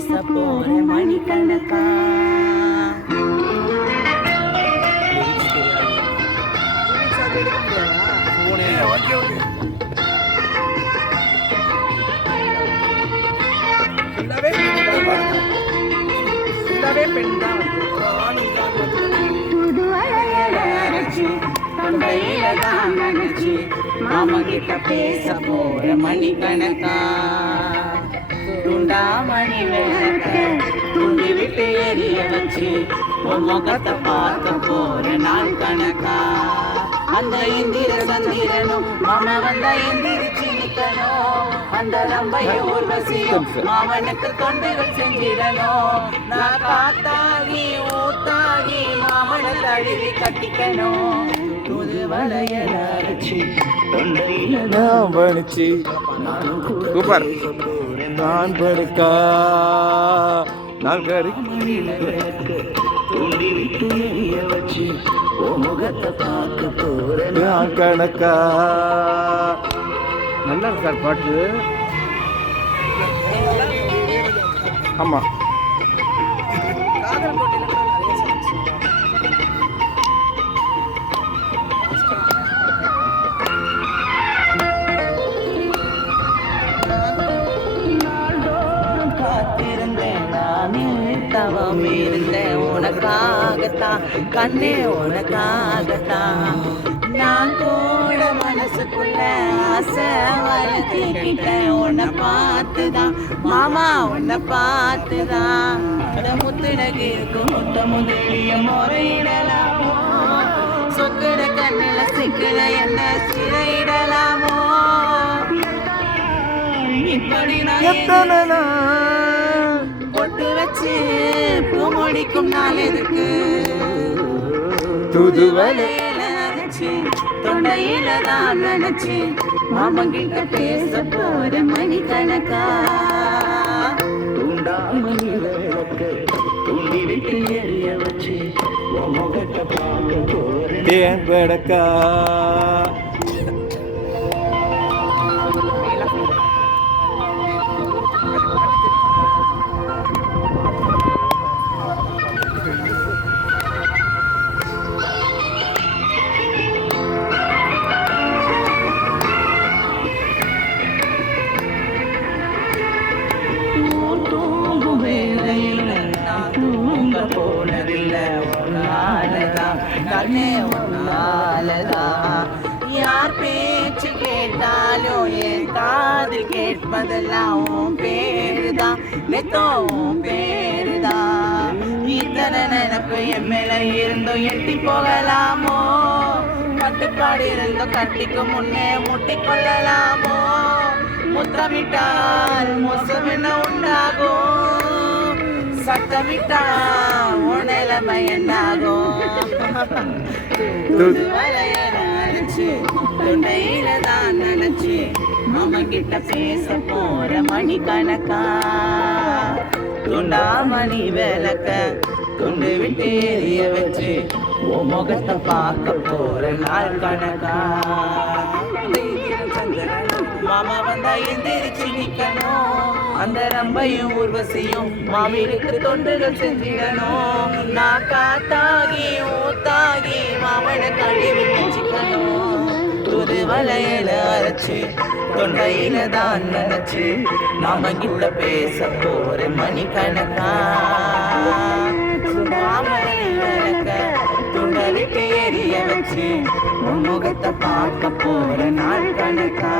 பேச போற மணிக்கணக்கா. மாமா கிட்ட பேச போற மணிக்கணக்கா. துண்டாமணி விளக்க துண்டி விட்டு எரிய வச்சு உன் முகத்தை பார்க்க போற நாள் கணக்கா. அந்த இந்திர சந்திரனும் மாமா வந்தா எந்திரிச்சு நிக்கணும். அந்த ரம்பைய ஊர்வசியும் மாமனுக்கு தொண்டுகள் செஞ்சிடணும். நான் காத்தாகி ஊத்தாகி மாமனை தழுவி கட்டிக்கணும். புது வளையல அரைச்சி நான் படிச்சு சூப்பர் நான் படுக்கா நான் கறி வச்சு முகத்தை பார்க்க போறேன் நான் கணக்கா. நல்லா இருக்கு சார் பாட்டு. ஆமாம் தவம் இருந்தேன் உனக்காகத்தான் கண்ணே உனக்காகத்தான். நான் கூட மனசுக்குள்ள ஆசை வளர்த்துக்கிட்டேன் உன்னை பார்த்துதான் மாமா உன்னை பார்த்துதான். முத்துனகு இருக்கும் முத்த முதலிய முறையிடலாமோ. சொக்குட கண்ணில சிக்கிற என்ன சிறையிடலாமோ. இப்படி நான் பொட்டு வச்சு பூ முடிக்கும் நாள் எதுக்கு. துதுவலையில அரைச்சு தொண்டையில தான் நினைச்சு மாமங்கிட்ட பேச போற மணிக்கணக்கா. துண்டாமணி விளக்க துண்டி விட்டு எரிய வச்சு முகத்தை பார்க்க போற ஏன் படக்கா. போனதில்லை உன்னாலதான் கண்ணே உன்னாலதான். யார் பேச்சு கேட்டாலும் என் காதில் கேட்பதெல்லாம் உன் பேருதான் நெத்தோ உன் பேருதான். இத்தனை நினைப்பு என் மேல இருந்தும் எட்டி போகலாமோ. கட்டுப்பாடு இருந்தும் கட்டிக்கு முன்னே முட்டிக்கொள்ளலாமோ. முத்தமிட்டால் மோசம் என்ன உண்டாகும். சத்தமிட்டா உன்னிலமை என்னாகும். அழைச்சு தொண்டையில தான் நினைச்சு மாமா கிட்ட பேச போற மணிக்கணக்கா. துண்டாமணி விளக்க துண்டு விட்டு எரிய வச்சு உன் முகத்தை பார்க்க போற நாள் கணக்கா. மாமா வந்தா எந்திரிச்சு நிக்கணும். அந்த ரம்பையும் ஊர்வசியும் மாமிக்கு தொண்டுகள் செஞ்சிடணும். நான் காத்தாகி ஊத்தாகி மாமனை கழுவி வச்சுக்கணும். துரு வளையல அரைச்சு தொண்டையில தான் நினைச்சு நாம கிட்ட பேச போற மணிக்கணக்கா. மாமனை விளக்க துண்டை விட்டு எரிய வச்சு முகத்தை பார்க்க போற நாள் கணக்கா.